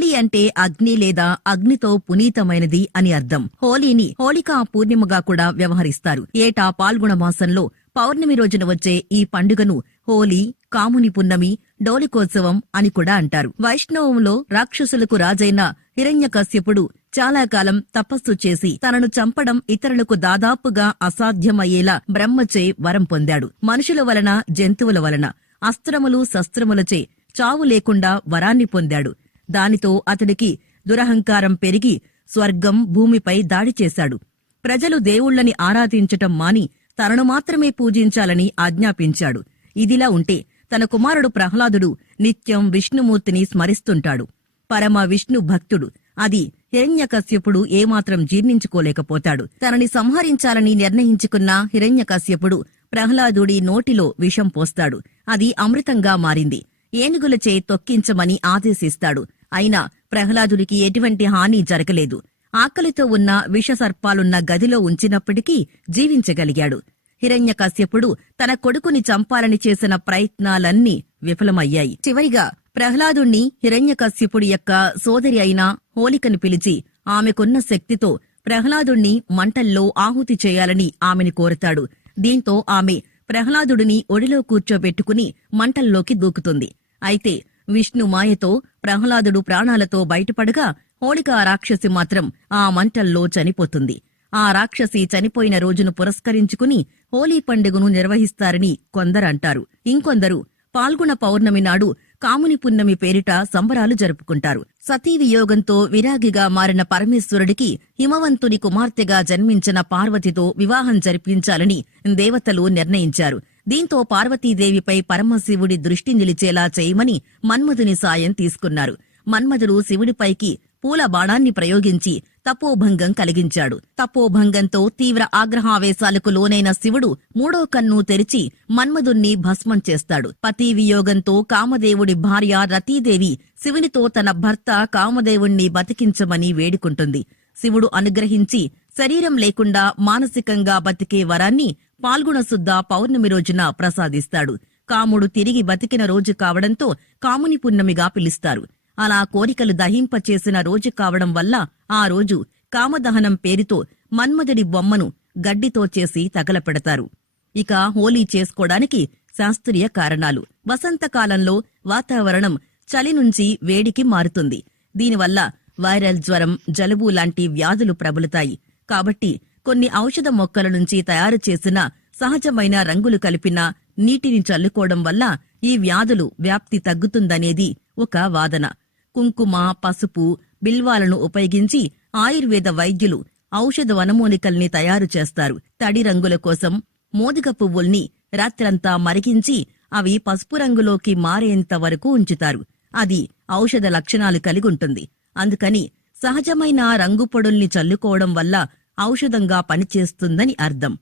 హోలీ అంటే అగ్ని లేదా అగ్నితో పునీతమైనది అని అర్థం. హోలీని హోళికా పూర్ణిమగా కూడా వ్యవహరిస్తారు. ఏటా పాల్గొన మాసంలో పౌర్ణమి రోజున వచ్చే ఈ పండుగను హోలీ, కాముని పున్నమి, డోలికోత్సవం అని కూడా అంటారు. వైష్ణవంలో రాక్షసులకు రాజైన హిరణ్యకశ్యపుడు చాలా కాలం తపస్సు చేసి తనను చంపడం ఇతరులకు దాదాపుగా అసాధ్యమయ్యేలా బ్రహ్మచే వరం పొందాడు. మనుషుల వలన, జంతువుల వలన, అస్త్రములు శస్త్రములచే చావు లేకుండా వరాన్ని పొందాడు. దానితో అతడికి దురహంకారం పెరిగి స్వర్గం, భూమిపై దాడి చేశాడు. ప్రజలు దేవుళ్లని ఆరాధించటం మాని తనను మాత్రమే పూజించాలని ఆజ్ఞాపించాడు. ఇదిలా ఉంటే తన కుమారుడు ప్రహ్లాదుడు నిత్యం విష్ణుమూర్తిని స్మరిస్తుంటాడు. పరమ విష్ణు భక్తుడు. అది హిరణ్యకశ్యపుడు ఏమాత్రం జీర్ణించుకోలేకపోతాడు. తనని సంహరించాలని నిర్ణయించుకున్న హిరణ్యకశ్యపుడు ప్రహ్లాదుడి నోటిలో విషం పోస్తాడు. అది అమృతంగా మారింది. ఏనుగులచే తొక్కించమని ఆదేశిస్తాడు. అయినా ప్రహ్లాదుడికి ఎటువంటి హాని జరగలేదు. ఆకలితో ఉన్న విషసర్పాలున్న గదిలో ఉంచినప్పటికీ జీవించగలిగాడు. హిరణ్యకశ్యపుడు తన కొడుకుని చంపాలని చేసిన ప్రయత్నాలన్నీ విఫలమయ్యాయి. చివరిగా ప్రహ్లాదుణ్ణి హిరణ్యకశ్యపుడి యొక్క సోదరి అయిన హోలికను పిలిచి ఆమెకున్న శక్తితో ప్రహ్లాదుణ్ణి మంటల్లో ఆహుతి చేయాలని ఆమెను కోరతాడు. దీంతో ఆమె ప్రహ్లాదుడిని ఒడిలో కూర్చోబెట్టుకుని మంటల్లోకి దూకుతుంది. అయితే విష్ణు మాయతో ప్రహ్లాదుడు ప్రాణాలతో బయటపడగా హోళికా రాక్షసి మాత్రం ఆ మంటల్లో చనిపోతుంది. ఆ రాక్షసి చనిపోయిన రోజును పురస్కరించుకుని హోలీ పండుగను నిర్వహిస్తారని కొందరంటారు. ఇంకొందరు పాల్గొన పౌర్ణమి నాడు కాముని పున్నమి పేరిట సంబరాలు జరుపుకుంటారు. సతీ వియోగంతో విరాగిగా మారిన పరమేశ్వరుడికి హిమవంతుని కుమార్తెగా జన్మించిన పార్వతితో వివాహం జరిపించాలని దేవతలు నిర్ణయించారు. దీంతో పార్వతీదేవిపై పరమశివుడి దృష్టి నిలిచేలా చేయమని మన్మధుని సాయం తీసుకున్నారు. మన్మధుడు శివుడిపైకి పూల బాణాన్ని ప్రయోగించి తపోభంగం కలిగించాడు. తపోభంగంతో తీవ్ర ఆగ్రహావేశాలకు లోనైన శివుడు మూడో కన్ను తెరిచి మన్మధుణ్ణి భస్మం చేస్తాడు. పతి వియోగంతో కామదేవుడి భార్య రతీదేవి శివునితో తన భర్త కామదేవుణ్ణి బతికించమని వేడుకుంటుంది. శివుడు అనుగ్రహించి శరీరం లేకుండా మానసికంగా బతికే వరాన్ని పాల్గొన శుద్ధ పౌర్ణమి రోజున ప్రసాదిస్తాడు. కాముడు తిరిగి బతికిన రోజు కావడంతో కాముని పున్నమిగా పిలుస్తారు. అలా కోరికలు దహింపచేసిన రోజు కావడం వల్ల ఆ రోజు కామదహనం పేరుతో మన్మధుడి బొమ్మను గడ్డితో చేసి తగలపెడతారు. ఇక హోలీ చేసుకోవడానికి శాస్త్రీయ కారణాలు. వసంతకాలంలో వాతావరణం చలి నుంచి వేడికి మారుతుంది. దీనివల్ల వైరల్ జ్వరం, జలుబు లాంటి వ్యాధులు ప్రబలుతాయి. కాబట్టి కొన్ని ఔషధ మొక్కల నుంచి తయారు చేసిన సహజమైన రంగులు కలిపిన నీటిని చల్లుకోవడం వల్ల ఈ వ్యాధులు వ్యాప్తి తగ్గుతుందనేది ఒక వాదన. కుంకుమ, పసుపు, బిల్వాలను ఉపయోగించి ఆయుర్వేద వైద్యులు ఔషధ వనమూలికల్ని తయారు చేస్తారు. తడి రంగుల కోసం మోదుగ పువ్వుల్ని రాత్రంతా మరిగించి అవి పసుపు రంగులోకి మారేంత వరకు ఉంచుతారు. అది ఔషధ లక్షణాలు కలిగుంటుంది. అందుకని సహజమైన రంగు పొడుల్ని చల్లుకోవడం వల్ల ఔషధంగా పనిచేస్తుందని అర్థం.